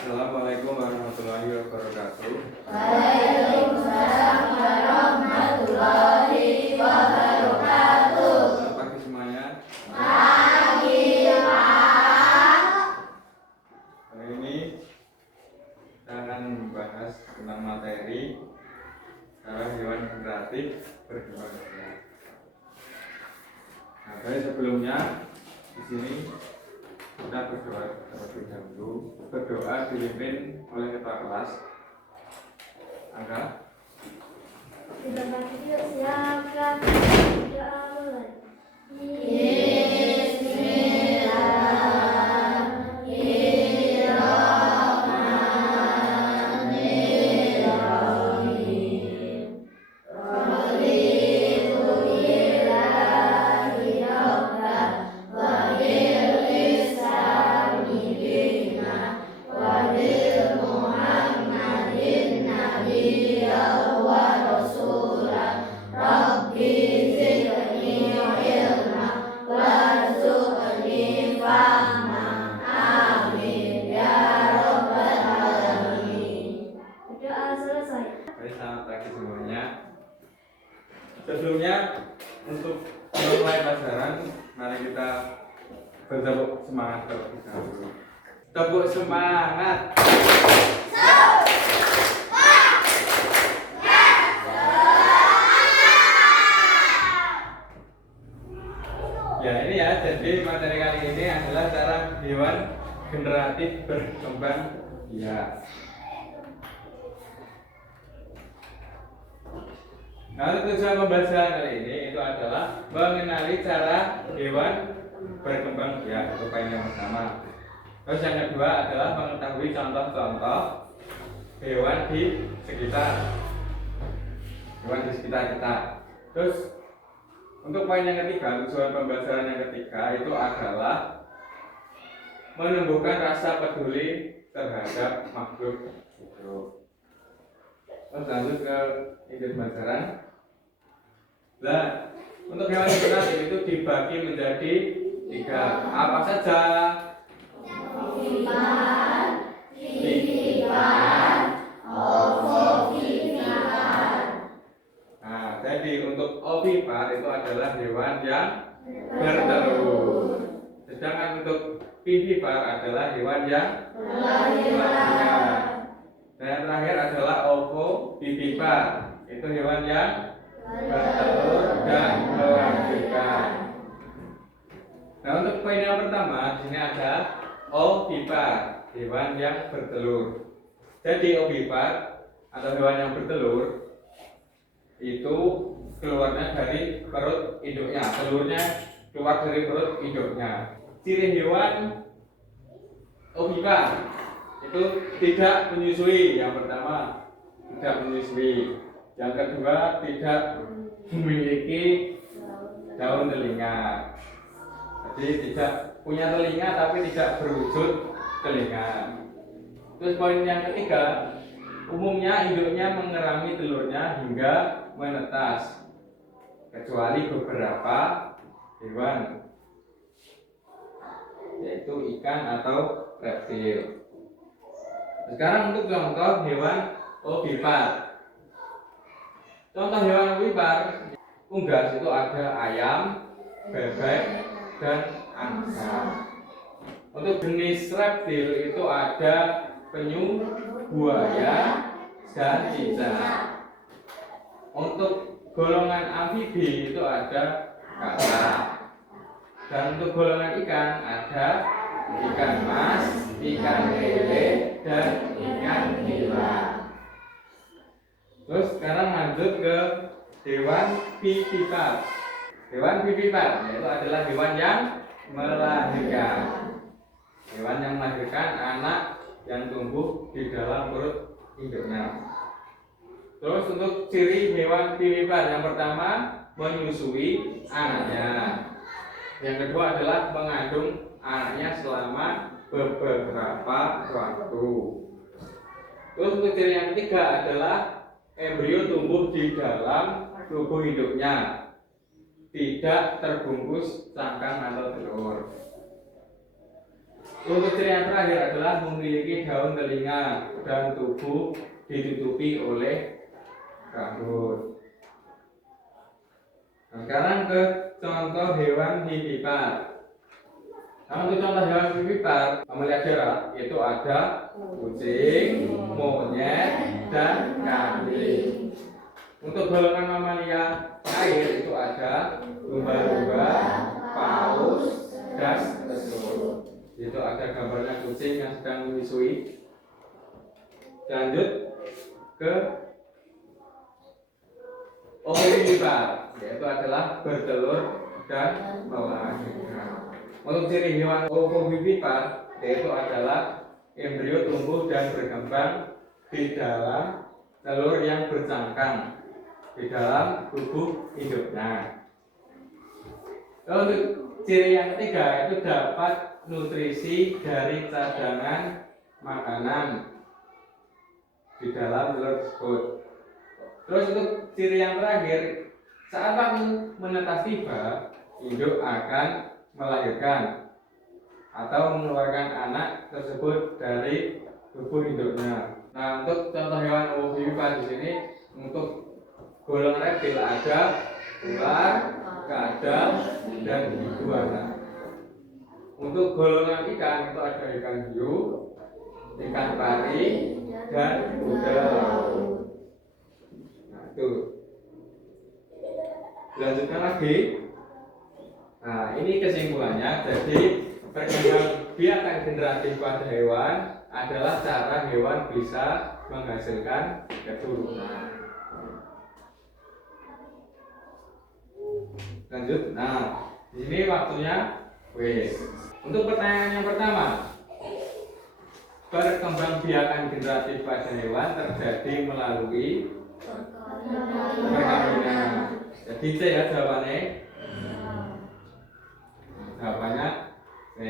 Assalamualaikum warahmatullahi wabarakatuh. Waalaikumsalam warahmatullahi wabarakatuh. Selamat pagi semuanya. Pagi, Pak. Hari ini kita akan membahas tentang materi cara hewan generatif berkembang biak. Nah, baik sebelumnya di sini kita berdoa terlebih dahulu. Berdoa dipimpin oleh ketua kelas. Angga. Sudah pagi, silakan doa mulai. Baik, selamat pagi semuanya. Sebelumnya untuk memulai pelajaran, mari kita bertepuk semangat terlebih dahulu. Tepuk semangat. Ya ini ya, jadi materi kali ini adalah cara hewan generatif berkembang biak. Nah, tujuan pembelajaran kali ini itu adalah mengenali cara hewan berkembang biak, itu poin yang pertama. Terus yang kedua adalah mengetahui contoh-contoh hewan di sekitar kita. Terus untuk poin yang ketiga, tujuan pembelajaran yang ketiga itu adalah menumbuhkan rasa peduli terhadap makhluk hidup. Terus lanjut ke ide pembelajaran. Nah, untuk hewan generatif itu dibagi menjadi 3. Apa saja? Vivipar, ovovivipar. Nah, jadi untuk ovipar itu adalah hewan yang bertelur. Sedangkan untuk vivipar adalah hewan yang melahirkan. Dan yang terakhir adalah ovovivipar, itu hewan yang bertelur dan melahirkan. Nah, untuk poin yang pertama di sini ada ovipar, hewan yang bertelur. Jadi ovipar atau hewan yang bertelur itu keluarnya dari perut induknya, telurnya keluar dari perut induknya. Ciri hewan ovipar itu tidak menyusui. Yang pertama, tidak menyusui. Yang kedua, tidak memiliki daun telinga. Jadi tidak punya telinga tapi tidak berwujud telinga. Terus poin yang ketiga, umumnya induknya mengerami telurnya hingga menetas, kecuali beberapa hewan, yaitu ikan atau reptil. Sekarang untuk contoh hewan ovipar. Contoh hewan ovipar, unggas itu ada ayam, bebek, dan angsa. Untuk jenis reptil itu ada penyu, buaya, dan cicak. Untuk golongan amfibi itu ada kakap. Dan untuk golongan ikan ada ikan mas, ikan lele, dan ikan nila. Terus sekarang lanjut ke hewan vivipar. Hewan vivipar yaitu adalah hewan yang melahirkan. Hewan yang melahirkan anak yang tumbuh di dalam perut induknya. Terus untuk ciri hewan vivipar, yang pertama menyusui anaknya. Yang kedua adalah mengandung anaknya selama beberapa waktu. Terus untuk ciri yang ketiga adalah embrio tumbuh di dalam tubuh induknya, tidak terbungkus cangkang atau telur. Untuk ciri yang terakhir adalah memiliki daun telinga dan tubuh ditutupi oleh rambut. Nah, sekarang ke contoh hewan vivipar. Nah, untuk contoh hewan vivipar, mamalia darat itu ada kucing, monyet, dan kambing. Untuk golongan mamalia air itu ada lumba-lumba, paus, dan telur. Itu ada gambarnya kucing yang sedang menyusui. Lanjut ke ovovivipar, yaitu adalah bertelur dan melahirkan. Untuk ciri hewan ovovivipar yaitu adalah embrio tumbuh dan berkembang di dalam telur yang bercangkang di dalam tubuh induknya. Untuk ciri yang ketiga itu dapat nutrisi dari cadangan makanan di dalam telur tersebut. Terus untuk ciri yang terakhir, saat waktu menetas tiba, induk akan melahirkan atau mengeluarkan anak tersebut dari tubuh induknya. Nah, untuk contoh hewan ovovivipar di sini untuk golongan reptil ada ular, kadal, dan iguana. Untuk golongan ikan itu ada ikan hiu, ikan pari, dan kuda laut. Nah, itu. Lanjutkan lagi. Nah, ini kesimpulannya. Jadi perkembangbiakan generatif pada hewan adalah cara hewan bisa menghasilkan keturunan. Lanjut. Nah, di sini waktunya wes. Untuk pertanyaan yang pertama, perkembangbiakan generatif pada hewan terjadi melalui perkawinan. Jadi C ya jawabannya. Jawabannya C.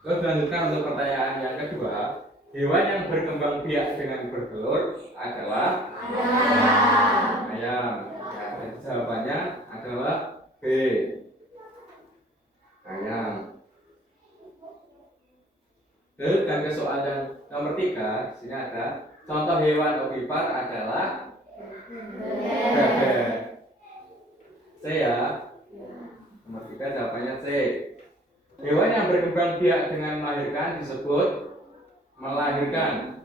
Terus lanjutkan untuk pertanyaan yang kedua, hewan yang berkembang biak dengan bertelur adalah ayam. Ya, jawabannya adalah B. Ayam. Terus dan ke soal yang nomor 3, sini ada contoh hewan ovipar adalah bebek. C ya. Nomor 3 jawabannya C. Hewan yang berkembang biak dengan melahirkan disebut melahirkan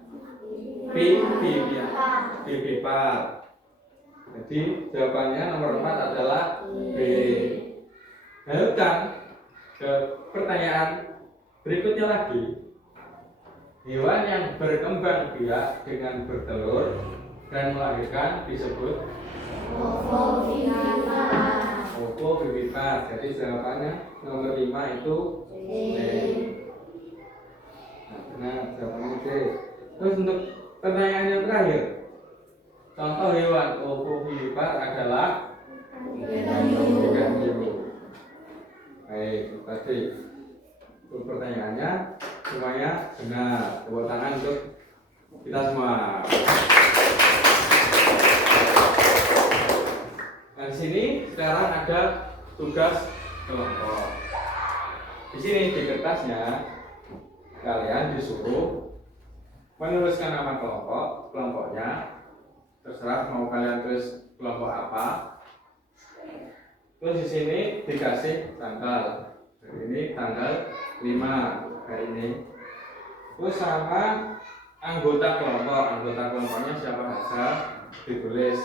vivipar. Jadi jawabannya nomor 4 adalah B. Lanjutkan ke pertanyaan berikutnya lagi. Hewan yang berkembang biak dengan bertelur dan melahirkan disebut ovovivipar. Jadi jawabannya nomor 5 itu C. Nah, jawabannya C. Terus untuk pertanyaan yang terakhir, contoh hewan ovovivipar adalah ikan hiu. Baik, tadi untuk pertanyaannya semuanya benar. Tepuk tangan untuk kita semua. Nah, di sini sekarang ada tugas kelompok. Di sini di kertasnya kalian disuruh menuliskan nama kelompoknya. Terserah mau kalian tulis kelompok apa. Terus di sini dikasih tanggal. Ini tanggal 5 hari ini. Terus sama anggota kelompoknya siapa saja ditulis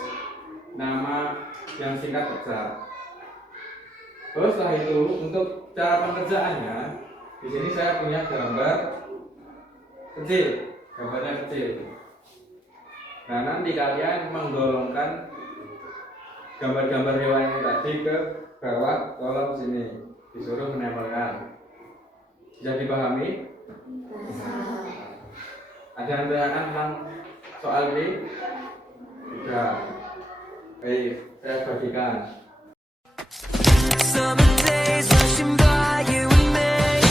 nama yang singkat saja. Terus setelah itu untuk cara pengerjaannya, di sini saya punya gambar kecil, gambarnya kecil. Nah, nanti kalian menggolongkan gambar-gambar hewan yang tadi ke bawah kolom sini, disuruh menempelkan. Bisa dipahami? Ada yang bertanya tentang soal ini? Tidak. Baik, saya bagikan. Summer days rushing by you and me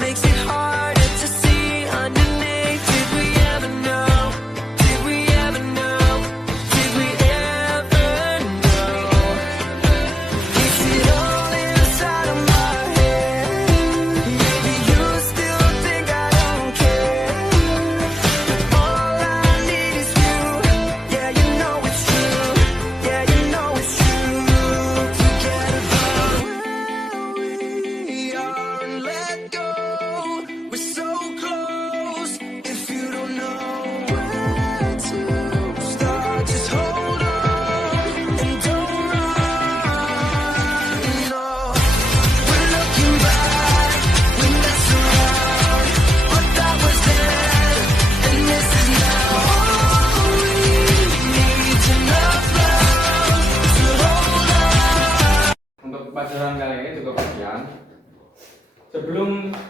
makes it harder to see underneath. Did we ever know? Did we ever know? Did we ever know? Is it all inside of my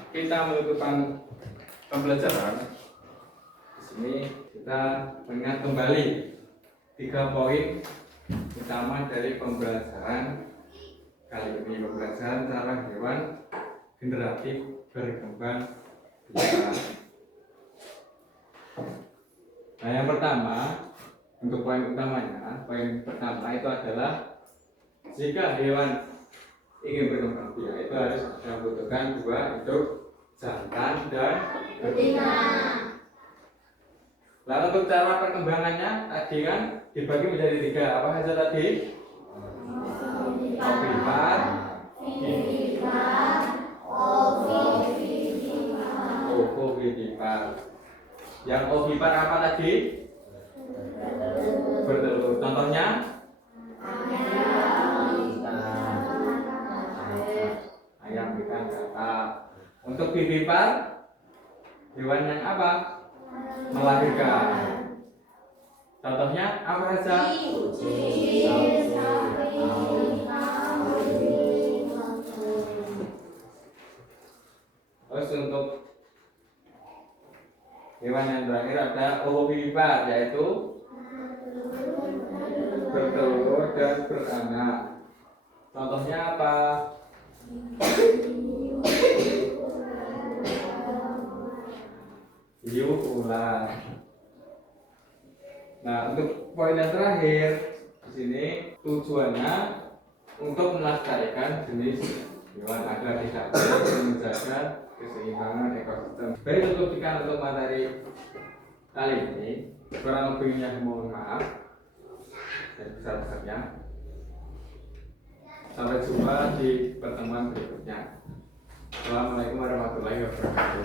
kita melakukan pembelajaran, di sini kita mengingat kembali 3 poin utama dari pembelajaran kali ini, pembelajaran cara hewan generatif berkembang biak. Nah, yang pertama, untuk poin utamanya, poin pertama itu adalah jika hewan ingin berkembang biak itu harus membutuhkan 2 induk jantan dan betina. Lalu untuk cara perkembangannya tadi kan dibagi menjadi 3, apa saja tadi? Ovipar, ovovivipar. Yang ovipar apa tadi? Bertelur. Contohnya? Ayam, ikan, kakak. Untuk vivipar, hewan yang apa? Melahirkan. Contohnya apa saja? Terus untuk hewan yang terakhir ada ovovivipar, yaitu bertelur dan beranak. Contohnya apa? Hiu, ular. Nah, untuk poin yang terakhir di sini tujuannya untuk melestarikan jenis hewan agar tidak menjaga keseimbangan ekosistem. Baik, untuk sekian untuk materi kali ini. Kurang lebihnya mohon maaf dan besar-besarnya. Sampai jumpa di pertemuan berikutnya. Assalamualaikum warahmatullahi wabarakatuh.